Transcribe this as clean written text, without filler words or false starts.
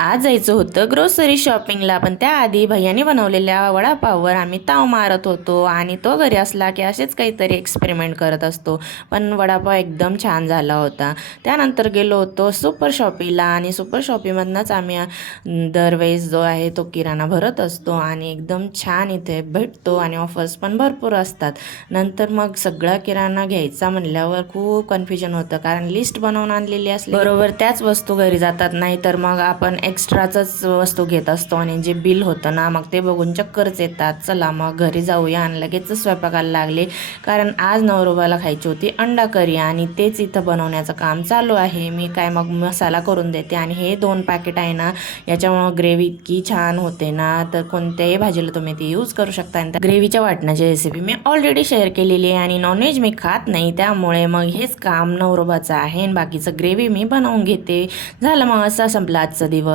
आज जायचं होतं ग्रोसरी शॉपिंगला, पण त्याआधी भैयाने बनवलेल्या वडापाववर आम्ही ताव मारत होतो आणि तो घरी असला की असेच काहीतरी एक्सपेरिमेंट करत असतो. पण वडापाव एकदम छान झाला होता. त्यानंतर गेलो होतो सुपर शॉपीला आणि सुपर शॉपीमधनंच आम्ही दरवेळेस जो आहे तो किराणा भरत असतो आणि एकदम छान इथे भेटतो आणि ऑफर्स पण भरपूर असतात. नंतर मग सगळा किराणा घ्यायचा म्हणल्यावर खूप कन्फ्युजन होतं, कारण लिस्ट बनवून आणलेली असली बरोबर त्याच वस्तू घरी जातात, नाही तर मग आपण एक्स्ट्राच वस्तू घेत असतो आणि जे बिल होतं ना मग ते बघून चक्करच येतात. चला मग घरी जाऊया आणि लगेच स्वयंपाकाला लागले, कारण आज नवरोबाला खायची होती अंडा करी आणि तेच इथं बनवण्याचं काम चालू आहे. मी काय मग मसाला करून देते आणि हे 2 पॅकेट आहे ना, याच्यामुळं ग्रेव्ही इतकी छान होते ना, तर कोणत्याही भाजीला तुम्ही ती यूज करू शकता. आणि ग्रेव्हीच्या वाटण्याची रेसिपी मी ऑलरेडी शेअर केलेली आहे आणि नॉनव्हेज मी खात नाही, त्यामुळे मग हेच काम नवरोबाचं आहे आणि बाकीचं ग्रेव्ही मी बनवून घेते. झालं, मग असा संपला आजचा दिवस.